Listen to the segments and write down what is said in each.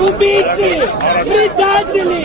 Убийцы! Предатели!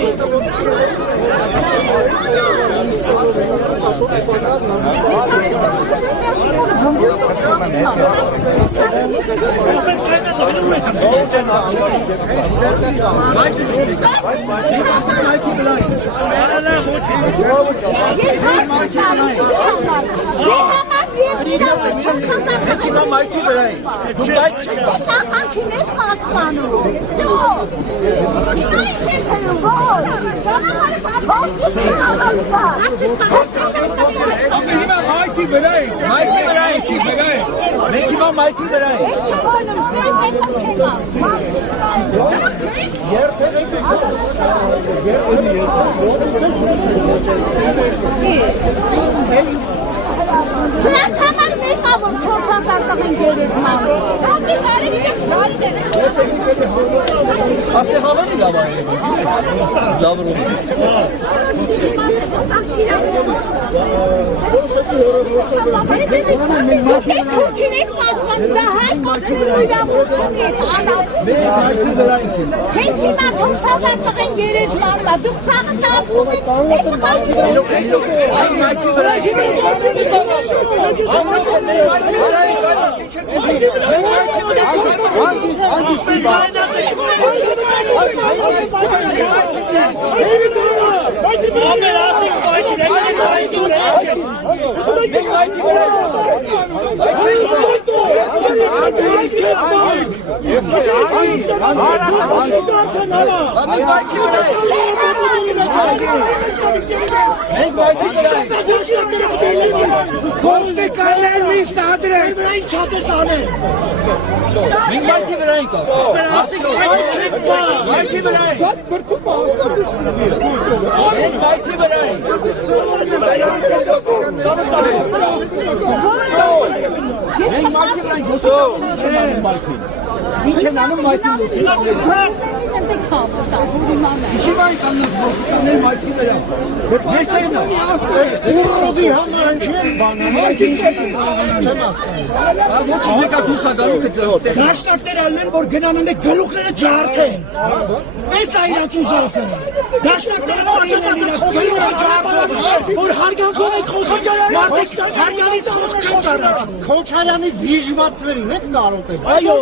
Քոչարյանի վիժվածներին եք կարոտել։ Այո,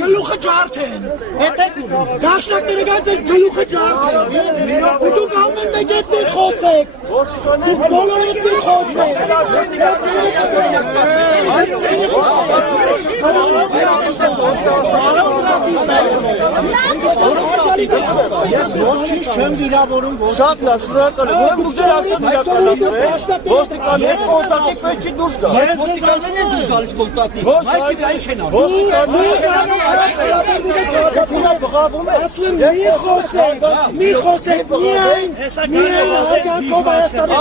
գլուխը ջարդեն։ Դաշնակները գած են գլուխը ջարդեն։ Դուք ամեն մեկը խոցեք։ Դուք բոլորը խոցեք։ Ես ոչինչ չեմ վիրավորում, Շատ լավ, շնորհակալ եմ։ Ուրեմն դուք ձեր ակցիան իրականացրեք։ Ոստիկանները կոնտակտի պես չի դուրս գա։ Ոստիկաններն են դուրս գալիս կոնտակտի։ Մայքի վրա ինչ են անում։ Մի խոսեք, միայն հարգանքով Հայաստանի։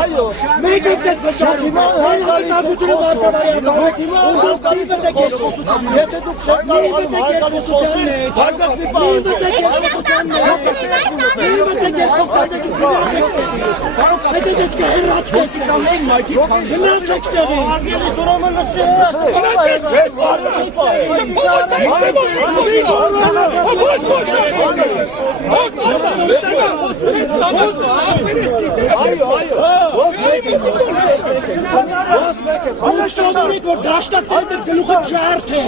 Այո, Մենք ենք ձեզ վճարում, հարգանքությունը եթե դուք չեք կարողանում հայկական խոսել, հարգանքի դաշնակները գլուխը ջարդ է։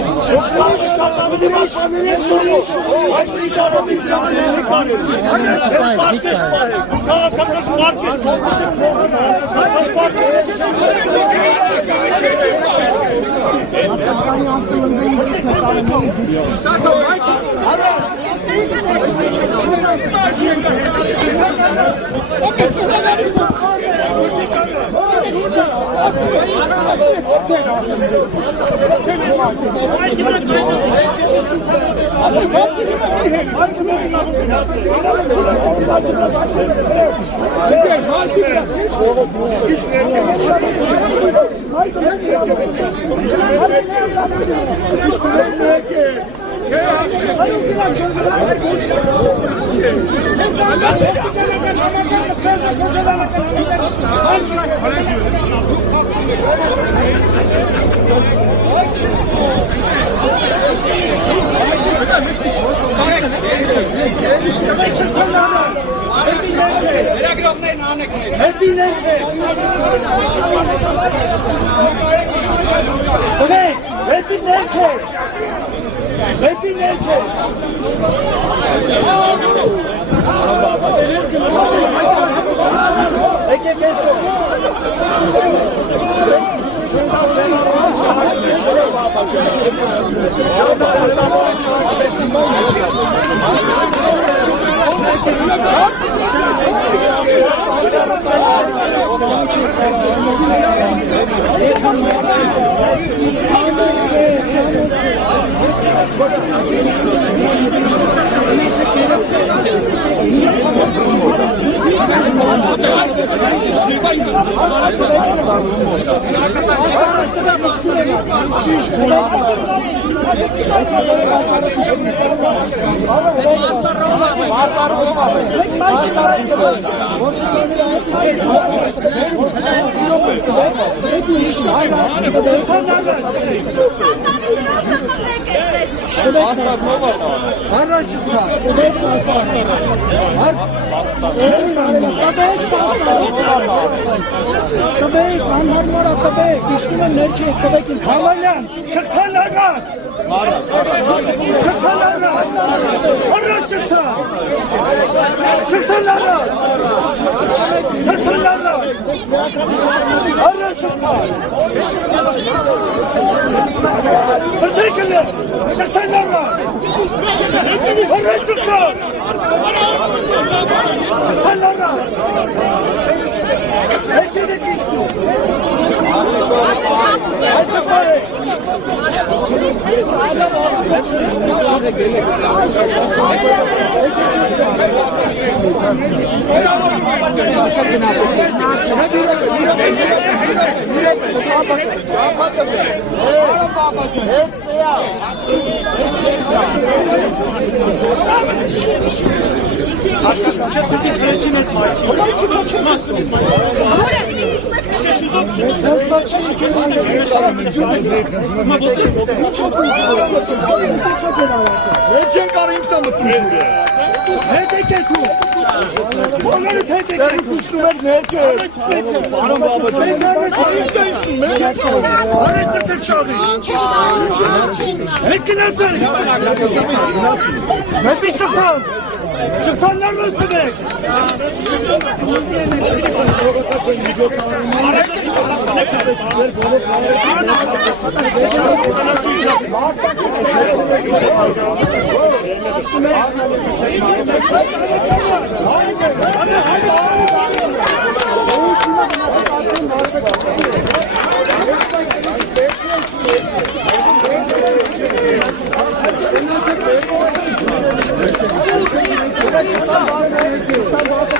Thank you. Happy Nature. Okay, Happy Nature. Happy Nature.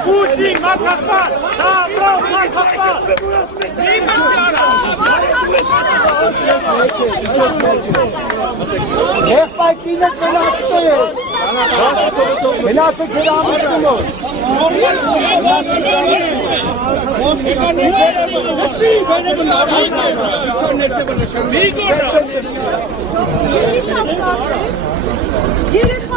Putin, Markasman! Bravo, Markasman! Եղբայրինը գնացել է։ Գնացել դրամիստում։ Երեք